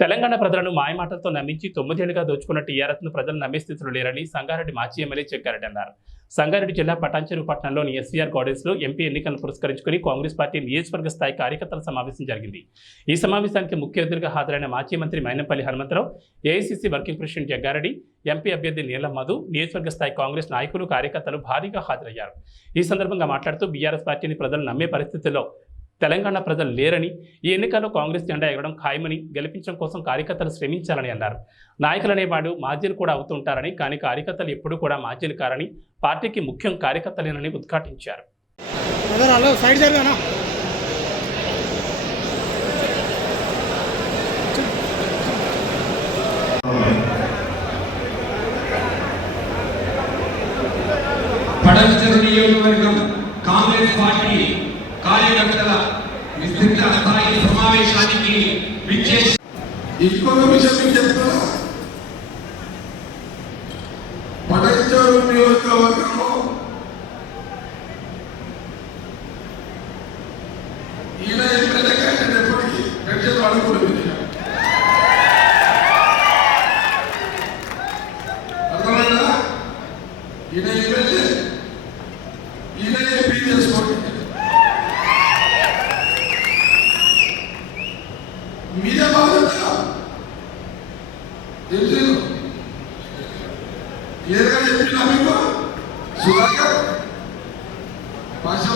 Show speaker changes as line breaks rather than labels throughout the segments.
తెలంగాణ ప్రజలను మాయమాటలతో నమ్మించి తొమ్మిదేళ్ళుగా దోచుకున్న టీఆర్ఎస్ను ప్రజలు నమ్మే స్థితిలో లేరని సంగారెడ్డి మాజీ ఎమ్మెల్యే చెక్కారెడ్డి అన్నారు. సంగారెడ్డి జిల్లా పటాంచెరు పట్టణంలోని ఎస్సీఆర్ గార్డెన్స్లో ఎంపీ ఎన్నికలను పురస్కరించుకుని కాంగ్రెస్ పార్టీ నియోజకవర్గ స్థాయి కార్యకర్తల సమావేశం జరిగింది. ఈ సమావేశానికి ముఖ్య అతిథిగా హాజరైన మాజీ మంత్రి Mynampally Hanumantharao AICC working president Jaggareddy MP అభ్యర్థి నీలం మధు నియోజకవర్గ స్థాయి కాంగ్రెస్ నాయకులు కార్యకర్తలు భారీగా హాజరయ్యారు. ఈ సందర్భంగా మాట్లాడుతూ బీఆర్ఎస్ పార్టీని ప్రజలు నమ్మే పరిస్థితుల్లో తెలంగాణ ప్రజలు లేరని ఈ ఎన్నికల్లో కాంగ్రెస్ జెండా ఎగడం ఖాయమని గెలిపించడం కోసం కార్యకర్తలు శ్రమించాలని అన్నారు. నాయకులు అనేవాడు మాజీలు కూడా అవుతుంటారని కానీ కార్యకర్తలు ఎప్పుడూ కూడా మాజీలు కారని పార్టీకి ముఖ్యం కార్యకర్తలేనని ఉద్ఘాటించారు.
నియోజకవర్గం కాంగ్రెస్ పార్టీ కార్యకర్తల విస్తృత స్థాయి సమావేశానికి విచ్చేసి
ఇంకొక విషయం మీకు mas eu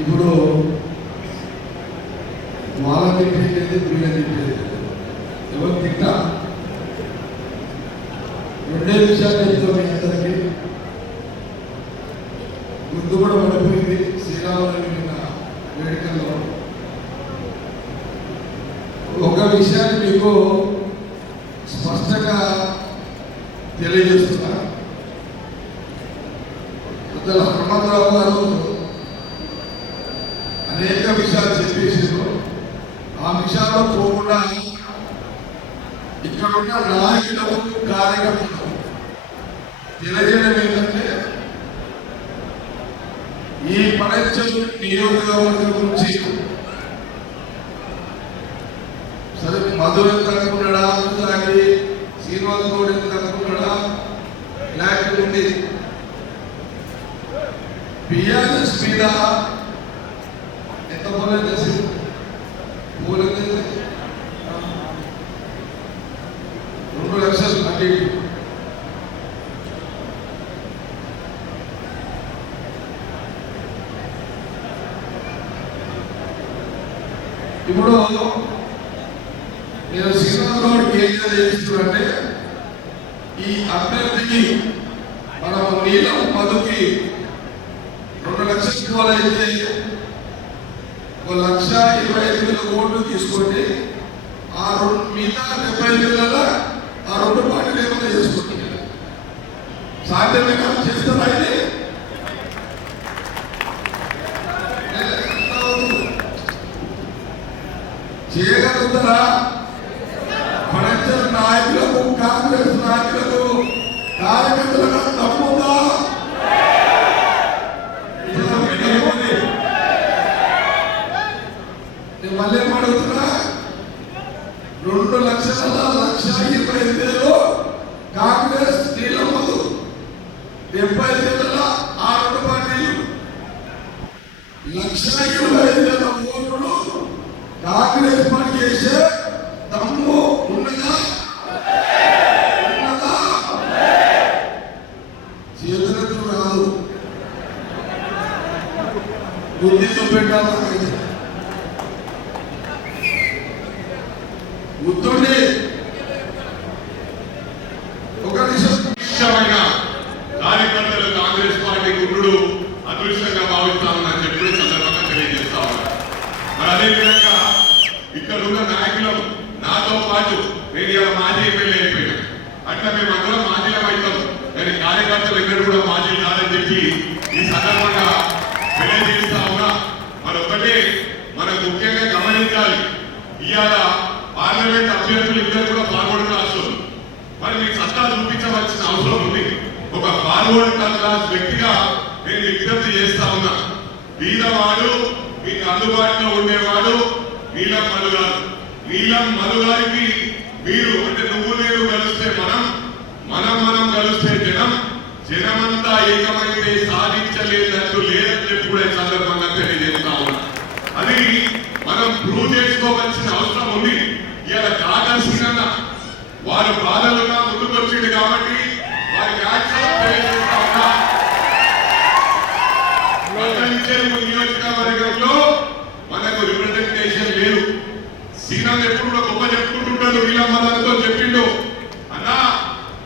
ఇప్పుడు వాళ్ళని తిట్టేది వీళ్ళని తిట్టేది ఎవరు తిట్టా రెండే విషయాలు చెప్తాం మీ అందరికీ. గుర్తు కూడా పడిపోయింది శ్రీరాముని నిన్న వేడుకల్లో. ఒక విషయాన్ని మీకు స్పష్టంగా తెలియజేస్తున్నా పెద్దల హనుమంతరావు గారు అనేక విషయాలు చెప్పేసారు ఆ పోకుండా ఇక్కడ ఉన్న నాయకులకు కార్యకర్తలకు తెలియజేయడం ఏంటంటే ఈ పడచం నియోజకవర్గం గురించి సరే మధురం ఎంత అలాగే శ్రీనివాస్ గౌడ్ ఎంత అనుకున్నాడా ఇలాంటి ఉంది బిఆర్ఎస్ మీద ఎంత పోలేదు చేసి పోలేదు రెండు లక్షలు అంటే ఇప్పుడు నేను శ్రీనివాస్ గౌడ్కి ఏం ఈ అభ్యర్థికి మనం నీలం పదుకి రెండు లక్షలు ఇవ్వాలైతే ఒక లక్ష ఇరవై ఐదు వేల ఓట్లు తీసుకోండి. ఆ రెండు మిగతా డెబ్బై ఐదు వేల ఆ రెండు పార్టీలు ఏమైనా చేసుకోండి. సాధ్యమే కాదు చేస్తారా ఇది? చేయగలుగుతారా పడంచల నాయకులకు కాంగ్రెస్ నాయకులకు కార్యకర్తలకు తప్పుందా నేను మళ్ళీ ఏం రెండు లక్షల లక్ష ఇరవై ఐదు వేలు కాంగ్రెస్ నీలమ్మదు డెబ్బై ఐదు వేల ఆ పార్టీలు లక్ష ఇరవై ఐదు కాంగ్రెస్ పని చేసే దమ్ము ఉన్నదా ఉన్నదా చేతులకు రాదు బుద్ధి చూపెట్టాలి గుర్తుండి ఒక నిమిషం
ఇష్టమైన కార్యకర్తలు కాంగ్రెస్ పార్టీ గుండు అదృష్టంగా భావిస్తామని చెప్పి కూడా సందర్భంగా తెలియజేస్తా ఉన్నారు మరి అదేవిధంగా ఇక్కడ ఉన్న నాయకులు నాతో పాటు నేను ఇలా మాజీ ఎమ్మెల్యే అయిపోయినా అట్లా మేము అందరం మాజీలం అవుతాం కానీ కార్యకర్తలు ఎక్కడ కూడా మాజీ కాదని చెప్పి ఈ సందర్భంగా తెలియజేస్తా ఉన్నా మరొకటి మనం ముఖ్యంగా గమనించాలి ఇవాళ పార్లమెంట్ అభ్యర్థులు ఇద్దరు కూడా పాల్గొనడం అవసరం మరి మీకు సత్తా చూపించవలసిన అవసరం ఉంది ఒక వ్యక్తిగా నేను విజ్ఞప్తి చేస్తా ఉన్నా. వీరవాడు మీకు అందుబాటులో ఉండేవాడు నీలం మలుగారు నీలం మలుగారికి మీరు అంటే నువ్వు నేను కలిస్తే మనం మనం మనం కలిస్తే జనం జనమంతా ఏకమైతే సాధించలేదంటూ లేదని చెప్పి కూడా ఈ సందర్భంగా తెలియజేస్తా ఉన్నా. అది మనం ప్రూవ్ చేసుకోవాల్సిన అవసరం ఉంది. ఇలా కాదర్శనంగా వారు బాధలుగా ముందుకొచ్చింది కాబట్టి నియోజకవర్గంలో మనకు రిప్రజెంటేషన్ లేదు. సీనాలు ఎప్పుడు కూడా గొప్ప చెప్పుకుంటుంటాడు వీళ్ళమ్మతో చెప్పిండు. అన్నా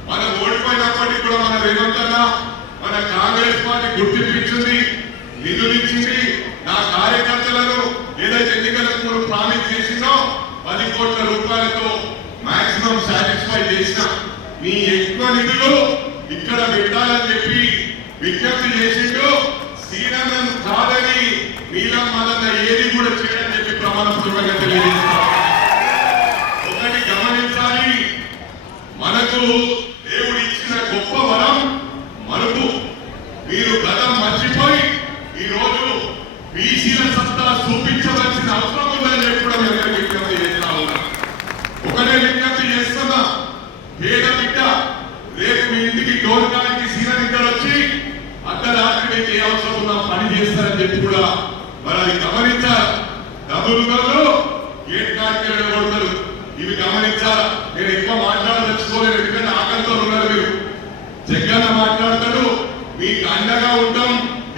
మనం ఓడిపోయినప్పటికీ కూడా మన రేవంత్ అన్న మన కాంగ్రెస్ పార్టీ గుర్తింపించింది నిధులు ఇచ్చింది నా కార్యకర్తలను ఏదైతే ఎన్నికలకు మనం ప్రామిస్ చేసిందో పది కోట్ల రూపాయలతో మాక్సిమం సాటిస్ఫై చేసిన మీ ఎక్కువ నిధులు ఇక్కడ పెట్టాలని చెప్పి విజ్ఞప్తి చేసిండు. శ్రీరంగం కాదని నీలం మదన్న ఏది కూడా చేయని చెప్పి ప్రమాణపూర్వకంగా తెలియజేస్తా ఒకటి గమనించాలి మనకు దేవుడు ఇచ్చిన గొప్ప వరం మరుపు మీరు గతం మర్చిపోయి ఈ రోజు బీసీల సత్తా చూపించవలసిన అవసరం ఉందని చెప్పి కూడా మీ అందరికీ విజ్ఞప్తి చేస్తా ఉన్నా ఒకటే విజ్ఞప్తి చేస్తున్నా పేద బిడ్డ రేపు మీ ఇంటికి గౌరవానికి సీనియర్ ఇద్దరు వచ్చి అర్ధరాత్రి మీకు ఏ అవసరం ఉన్నా పని చేస్తారని చెప్పి కూడా మరి అది గమనించాలి డబ్బులు గల్లు గేట్ కార్యక్రమం కొడతారు ఇవి గమనించాలా? నేను ఎక్కువ మాట్లాడదలుచుకోలేదు ఎందుకంటే ఆకలితో ఉన్నారు మీరు. జగ్గన్న మాట్లాడతాడు మీకు అండగా ఉంటాం.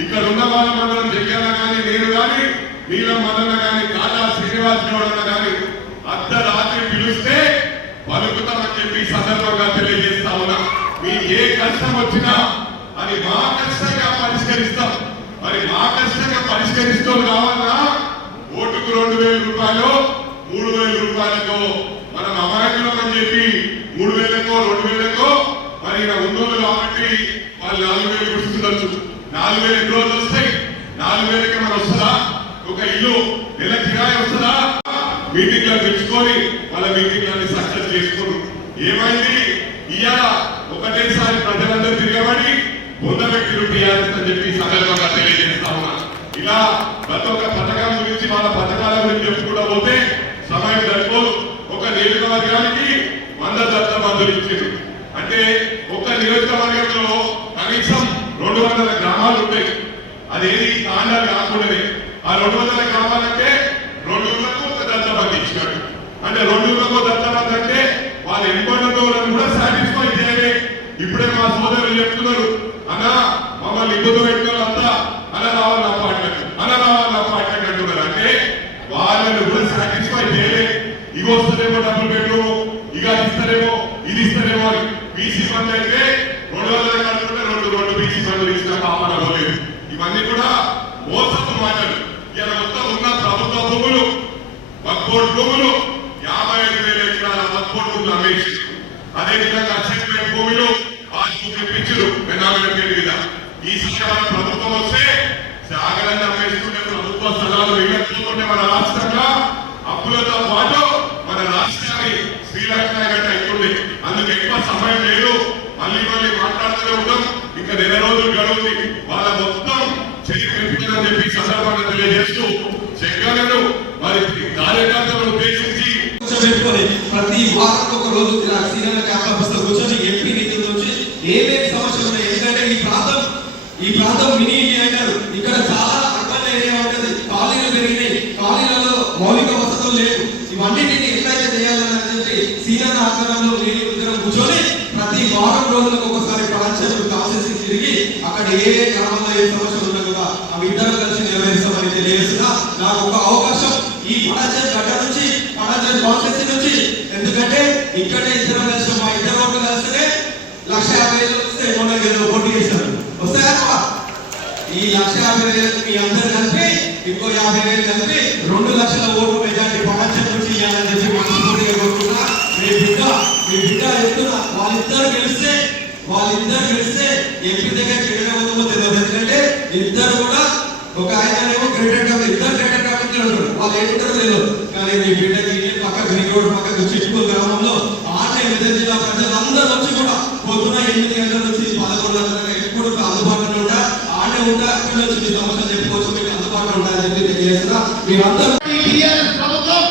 ఇక్కడ ఉన్న వాళ్ళమందరం జగ్గన్న కానీ నేను కానీ నీలం మదన్న కానీ కాటా శ్రీనివాస్ గౌడన్న కానీ అర్ధరాత్రి పిలిస్తే పలుకుతామని చెప్పి ఈ సందర్భంగా తెలియజేస్తా ఉన్నా. మీకు ఏ కష్టం వచ్చినా అది మా కష్టంగా పరిష్కరిస్తాం. మరి మా కష్టంగా పరిష్కరిస్తూ కావాలా ఓటుకు రెండు వేల రూపాయలు మూడు వేల రూపాయలతో మనం అమాయకులం అని చెప్పి మూడు వేలకో రెండు వేలకో మరి ఇలా ఉన్నోళ్ళు కాబట్టి వాళ్ళు నాలుగు వేలు గుర్తుండొచ్చు. నాలుగు వేలు ఎన్ని రోజులు వస్తాయి? నాలుగు వేలకి మనం వస్తుందా? ఒక ఇల్లు నెల కిరాయి వస్తుందా? మీటింగ్లో తెచ్చుకొని వాళ్ళ మీటింగ్ లని సక్సెస్ చేసుకోరు. ఏమైంది? ఇవాళ ఒకటేసారి ప్రజలందరూ తిరగబడి బొంద వ్యక్తులు అని చెప్పి సందర్భంగా తెలియజేస్తారు ఇలా ప్రతి ఒక్క పథకం గురించి వాళ్ళ పథకాల గురించి చెప్పుకుంటూ పోతే సమయం సరిపోదు. ఒక నియోజకవర్గానికి వంద దత్త మందులు ఇచ్చారు. అంటే ఒక నియోజకవర్గంలో కనీసం రెండు వందల గ్రామాలు ఉంటాయి. అదేది కాండా కాకుండానే. ఆ రెండు వందల గ్రామాలంటే రెండు ఊళ్ళకు ఒక దత్తబంది ఇచ్చినాడు అంటే రెండు ఊళ్ళకు దత్తబంది అంటే వాళ్ళ ఎంపడంతో కూడా సాటిస్ఫై చేయాలి ఇప్పుడే మా సోదరులు చెప్తున్నారు. అన్నా మమ్మల్ని ఇబ్బంది పెట్టిన వాళ్ళంతా అన్న రావాలి నా పాటలకు అన్న రావాలి నా పాటలకు అంటున్నారు అంటే వాళ్ళని కూడా సాటిస్ఫై చేయలే ఇవి వస్తారేమో డబ్బులు పెట్టు ఇక అది ఇస్తారేమో ఇది ఇస్తారేమో అని బీసీ ఫండ్ అయితే రెండు వందల కడుతుంటే రెండు రెండు బీసీ ఫండ్లు ఇచ్చిన పాపన పోలేదు ఇవన్నీ కూడా మోసపు మాటలు. ఇలా మొత్తం ఉన్న ప్రభుత్వ భూములు వక్బోర్డ్ భూములు యాభై ఐదు వేల ఎకరాల వక్బోర్డ్ భూములు అమ్మేసి అదేవిధంగా అసెస్మెంట్ భూములు పాస్బుక్ ఇప్పించరు పెనామిన పేరు మీద. ఈ శిక్షణ ప్రభుత్వం వస్తే జాగ్రత్త అమ్మేసుకునే ప్రభుత్వ స్థలాలు ఇవ్వకపోతుంటే మన రాష్ట్రంగా అప్పులతో పాటు మన రాష్ట్రాన్ని శ్రీలంక గట్ట అవుతుంది ఎక్కువ సమయం లేదు. మళ్ళీ మళ్ళీ మాట్లాడుతూనే ఉంటాం. ఇంకా నెల రోజులు గడువుంది. వాళ్ళ మొత్తం చెయ్యి చెప్పి సందర్భంగా తెలియజేస్తూ జగన్ను మరి కార్యకర్తలను ఉద్దేశించి
ప్రతి వారం ఒక రోజు ఇలా సీనియర్ క్యాంపస్లో కూర్చొని ఎంపీ నిధుల నుంచి ఏమేమి సమస్యలు ఉన్నాయి ఎందుకంటే ఈ ప్రాంతం ఈ ప్రాంతం మినీ ఇండియా అంటారు ఇక్కడ చాలా అర్బన్ ఏరియా ఉంటుంది కాలనీలు పెరిగినాయి కాలనీలలో మౌలిక వసతులు లేదు ఇవన్నిటిని ఎట్లయితే చేయాలని చెప్పి సీనియర్ ఆధ్వర్యంలో నేను ఇద్దరం కూర్చొని ప్రతి వారం రోజులకు ఒకసారి పడాచారు కాన్సెన్సీ తిరిగి అక్కడ ఏ ఏ గ్రామంలో ఏ సమస్యలు ఉన్నా కూడా అవి ఇద్దరు కలిసి నెరవేరుస్తామని తెలియజేస్తున్నా నాకు ఒక అవకాశం ఈ పడాచారు గడ్డ నుంచి పడాచారు కాన్సెన్సీ నుంచి ఎందుకంటే ఇక్కడే ఇద్దరం కలిసి మా ఇద్దరు ఓట్లు కలిస్తే లక్ష యాభై వేలు వస్తే మొన్న ఏదో పోటీ చేశారు. వస్తాయా ఈ లక్ష యాభై వేలు మీ అందరు కలిపి ఇంకో యాభై వేలు కలిపి రెండు లక్షల ఓటు మెజార్టీ ప్రపంచం నుంచి ఇవ్వాలని చెప్పి మనస్ఫూర్తిగా కోరుకుంటున్నా. మీ బిడ్డ మీ బిడ్డ చెప్తున్నా వాళ్ళిద్దరు గెలిస్తే వాళ్ళిద్దరు గెలిస్తే ఎంపీ దగ్గర వెళ్ళకపోతుందో తెలియదు. ఎందుకంటే ఇద్దరు కూడా ఒక ఆయన ఏమో గ్రేటర్ కమిటీ ఇద్దరు గ్రేటర్ కమిటీ వాళ్ళు ఏమిటారో తెలియదు. కానీ మీ బిడ్డకి ఇల్లు పక్కకు గ్రామంలో ఆటే మెదక్ జిల్లా ప్రజలందరూ వచ్చి కూడా పొద్దున ఎనిమిది గంటల నుంచి పదకొండు గంటల ఎప్పుడు అందుబాటులో ఉంటా. ఆడే ఉంటా అక్కడ నుంచి మీ సమస్యలు చెప్పుకోవచ్చు మీకు అందుబాటులో ఉంటాయని చెప్పి తెలియజేస్తున్నా. మీరందరూ
ఈ ప్రభుత్వం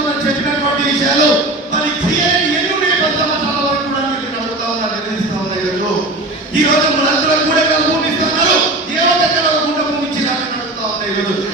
రోజు చెప్పినటువంటి విషయాలు మరి చేయని ఎన్ని ఉన్నాయి పది వరకు కూడా మీరు అడుగుతా ఉన్నారు నిర్ణయిస్తా ఉన్నారు ఈరోజు. ఈ రోజు మనందరం కూడా ఎకరాల భూమి ఇస్తున్నారు ఏ ఒక్క ఎకరాల గుండె దాన్ని అడుగుతా ఉన్నాయి ఈరోజు.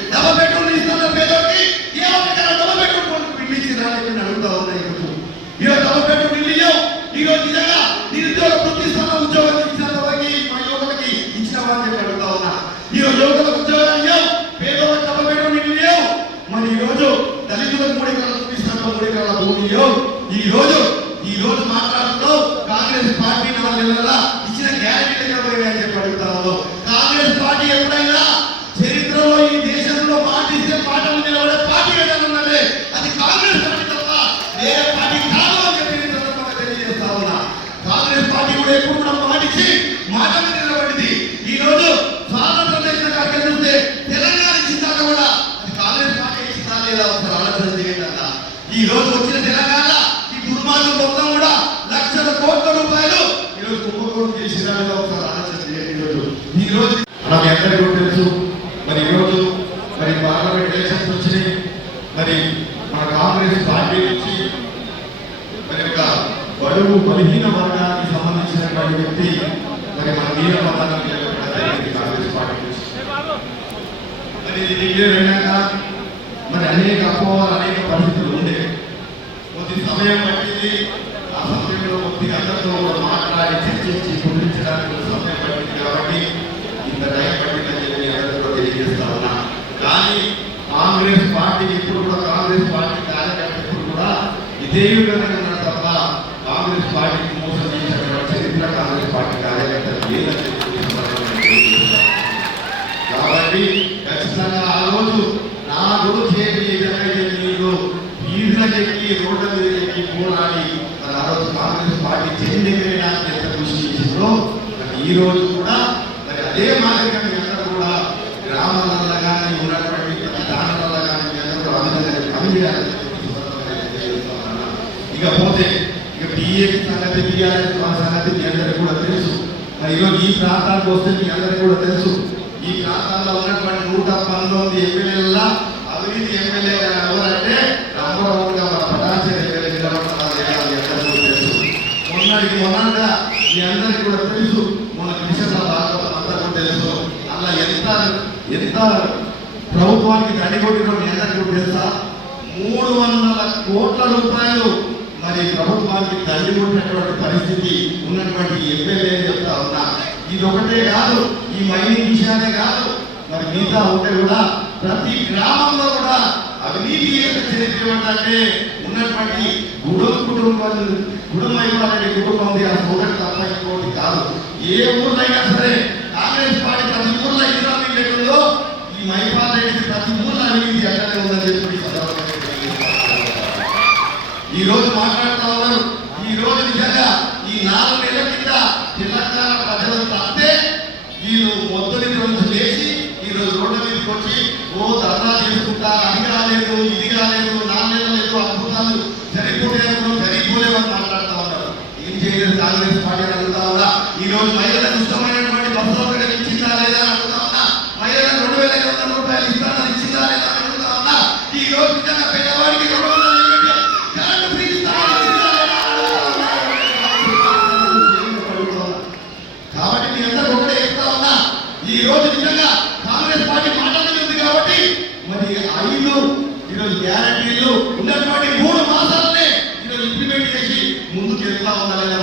బడుగు బలహీన వర్గానికి సంబంధించినటువంటి వ్యక్తి మరి మన వీర మతానికి కాంగ్రెస్ పార్టీ మరి ఇది డిక్లేర్ మరి అనేక అపోహలు అనేక పరిస్థితులు ఉండే కొద్ది సమయం పట్టింది. ఆ సమయంలో కొద్ది అందరితో మాట్లాడి చర్చించి కుదిరించడానికి కొంత సమయం పట్టింది కాబట్టి ఇంత టైం పట్టిందని చెప్పి నేను తెలియజేస్తా ఉన్నా. కానీ కాంగ్రెస్ పార్టీ ఇప్పుడు కూడా కాంగ్రెస్ పార్టీ కార్యకర్త ఇప్పుడు కూడా ఇదే విధంగా కాంగ్రెస్ పార్టీకి మోసం చేసినటువంటి చరిత్ర కాంగ్రెస్ పార్టీ కార్యకర్తలు లేదని కాబట్టి ఖచ్చితంగా ఆ రోజు నా రోజు చేతి ఏదైతే మీరు వీధులకు ఎక్కి రోడ్ల మీద ఎక్కి పోరాడి మరి ఆ రోజు కాంగ్రెస్ పార్టీ చేంజ్ ఎంత కృషి చేసిందో ఈ రోజు కూడా మరి అదే మాదిరిగా మీ అందరూ కూడా గ్రామాలలో కానీ ఉన్నటువంటి ప్రతి దానాలలో కానీ మీ అందరూ కూడా అభినందన అభినందన ఇకపోతే ఇక బిఏపీ చేయాలని మా సంగతి మీ అందరికీ కూడా తెలుసు. మరి ఈరోజు ఈ ప్రాంతానికి వస్తే మీ అందరికీ కూడా తెలుసు. ఈ ప్రాంతాల్లో ఉన్నటువంటి నూట పంతొమ్మిది ఎమ్మెల్యేల అవినీతి ఎమ్మెల్యే ఎవరంటే నంబర్గా మన పటాచార్య ఎమ్మెల్యే తెలుసు. మొన్నటికి మొన్నగా మీ అందరికీ కూడా తెలుసు. మన దిశలో భాగవతం అంతా కూడా తెలుసు. అలా ఎంత ఎంత ప్రభుత్వానికి తడిగొట్టినో మీ అందరికీ కూడా తెలుసా? మూడు వందల కోట్ల రూపాయలు మరి ప్రభుత్వానికి తల్లి కొట్టినటువంటి పరిస్థితి ఉన్నటువంటి ఎమ్మెల్యే చెప్తా ఉన్నా ఇది ఒకటే కాదు ఈ మైనింగ్ విషయాలే కాదు. మరి మిగతా ఉంటే కూడా ప్రతి గ్రామంలో కూడా అవినీతి చరిత్ర ఉన్నటువంటి గుడు కుటుంబం గుడుమైనటువంటి కుటుంబం ఉంది ఆ ఒకటి తప్ప ఇంకోటి కాదు. ఏ ఊర్లైనా సరే కాంగ్రెస్ పార్టీ ప్రతి ఊర్లో ఇస్లామీ లేకుందో ఈ మైపాల్ రెడ్డి ప్రతి ఊర్లో అవినీతి అక్కడే ఉందని చెప్పి సందర్భంగా ఈ రోజు మాట్లాడుతా ఉన్నారు ఈ రోజు నిజంగా ఈ నాలుగు నెలల కింద తెలంగాణ ప్రజలు తప్పితే వీళ్ళు మొదటి రోజు లేచి ఈ రోజు రోడ్ల మీదకి వచ్చి ఓ ధర్నా చేసుకుంటా అది కాలేదు ఇది కాలేదు నాణ్యత లేదు అద్భుతాలు జరిగిపోలేదు జరిగిపోలేవని మాట్లాడుతూ ఉన్నారు ఏం చేయలేదు కాంగ్రెస్ పార్టీ అడుగుతా ఉన్నా. ఈ రోజు మహిళలకు
గ్యారంటీలు ఉన్నటువంటి మూడు
మాసాలనే ఇంప్లిమెంట్ చేసి ముందుకు వెళ్తా ఉండాలని